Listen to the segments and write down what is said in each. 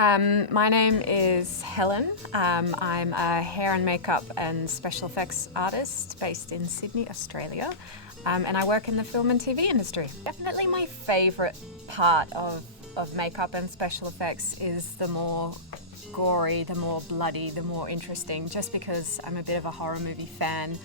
My name is Helen. I'm a hair and makeup and special effects artist based in Sydney, Australia. And I work in the film and TV industry. Definitely my favourite part of makeup and special effects is the more gory, the more bloody, the more interesting, just because I'm a bit of a horror movie fan.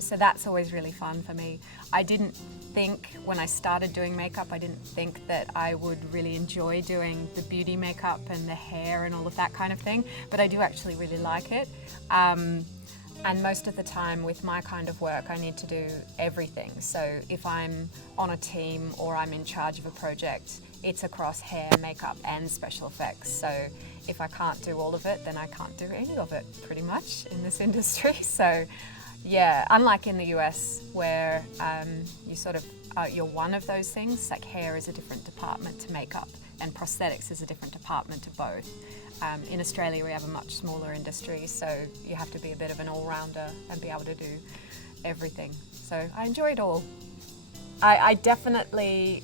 So that's always really fun for me. I didn't think when I started doing makeup, I didn't think that I would really enjoy doing the beauty makeup and the hair and all of that kind of thing, but I do actually really like it. And most of the time with my kind of work, I need to do everything. So if I'm on a team or I'm in charge of a project, it's across hair, makeup and special effects. So if I can't do all of it, then I can't do any of it pretty much in this industry. So yeah, unlike in the US where you sort of, you're one of those things, like hair is a different department to makeup and prosthetics is a different department to both. In Australia we have a much smaller industry, so you have to be a bit of an all-rounder and be able to do everything. So I enjoy it all. I definitely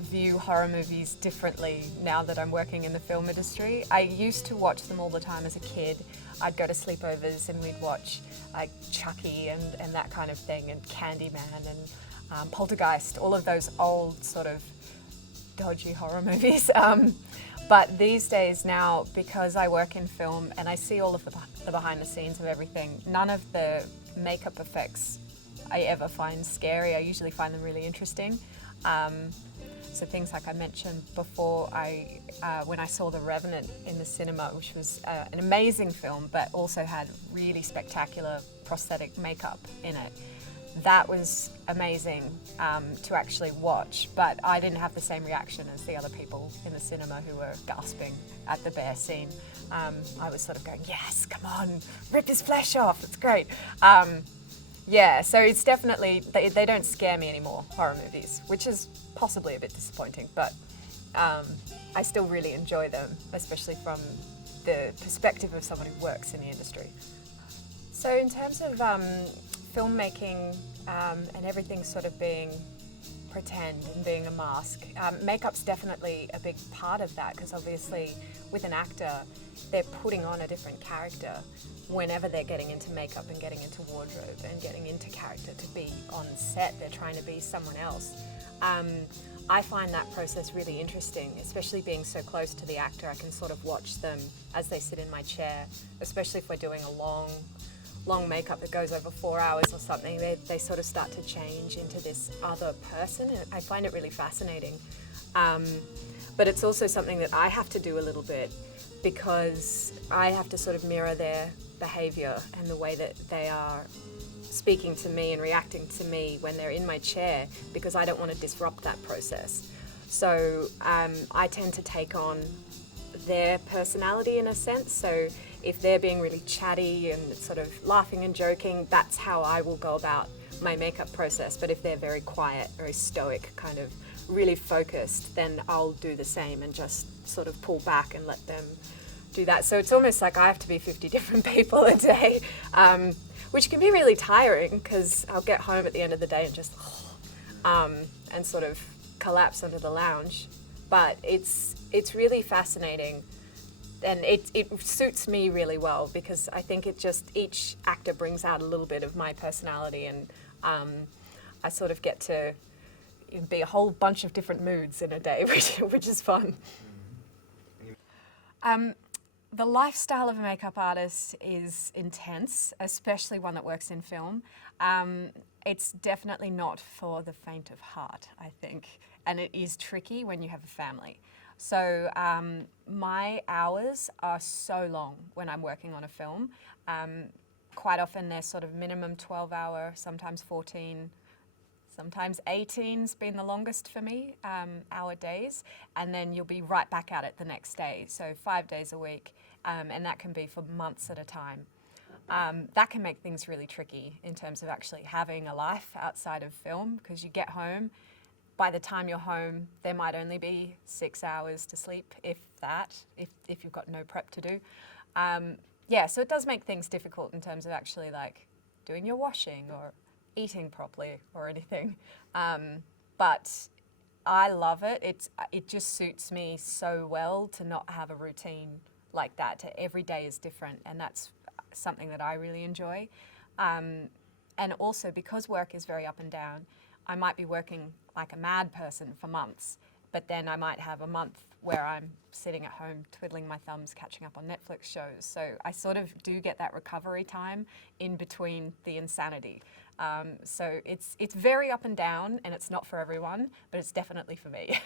view horror movies differently now that I'm working in the film industry. I used to watch them all the time as a kid. I'd go to sleepovers and we'd watch like Chucky and that kind of thing, and Candyman and Poltergeist, all of those old sort of dodgy horror movies. But these days now, because I work in film and I see all of the behind the scenes of everything, none of the makeup effects I ever find scary. I usually find them really interesting. So things like I mentioned before, when I saw The Revenant in the cinema, which was an amazing film, but also had really spectacular prosthetic makeup in it. That was amazing to actually watch, but I didn't have the same reaction as the other people in the cinema who were gasping at the bear scene. I was sort of going, yes, come on, rip his flesh off, it's great. Yeah, so it's definitely, they don't scare me anymore, horror movies, which is possibly a bit disappointing, but I still really enjoy them, especially from the perspective of someone who works in the industry. So in terms of filmmaking and everything sort of being pretend and being a mask, makeup's definitely a big part of that, because obviously with an actor, they're putting on a different character whenever they're getting into makeup and getting into wardrobe and getting into character to be on set. They're trying to be someone else. I find that process really interesting, especially being so close to the actor. I can sort of watch them as they sit in my chair, especially if we're doing a long makeup that goes over 4 hours or something. They sort of start to change into this other person, and I find it really fascinating. But it's also something that I have to do a little bit, because I have to sort of mirror their behaviour and the way that they are speaking to me and reacting to me when they're in my chair, because I don't want to disrupt that process. So I tend to take on their personality in a sense. So if they're being really chatty and sort of laughing and joking, that's how I will go about my makeup process. But if they're very quiet, very stoic, kind of really focused, then I'll do the same and just sort of pull back and let them do that. So it's almost like I have to be 50 different people a day, which can be really tiring, because I'll get home at the end of the day and just and sort of collapse under the lounge. But it's really fascinating, and it suits me really well, because I think each actor brings out a little bit of my personality, and I sort of get to be a whole bunch of different moods in a day, which is fun. The lifestyle of a makeup artist is intense, especially one that works in film. It's definitely not for the faint of heart, I think, and it is tricky when you have a family. So my hours are so long when I'm working on a film. Quite often they're sort of minimum 12-hour, sometimes 14, sometimes 18's been the longest for me, hour days, and then you'll be right back at it the next day, so 5 days a week, and that can be for months at a time. That can make things really tricky in terms of actually having a life outside of film, because you get home, by the time you're home, there might only be 6 hours to sleep, if that, if you've got no prep to do. Yeah, so it does make things difficult in terms of actually like doing your washing or eating properly or anything. But I love it. It just suits me so well to not have a routine like that. Every day is different, and that's something that I really enjoy. And also because work is very up and down, I might be working like a mad person for months, but then I might have a month where I'm sitting at home twiddling my thumbs, catching up on Netflix shows. So I sort of do get that recovery time in between the insanity. So it's very up and down, and it's not for everyone, but it's definitely for me.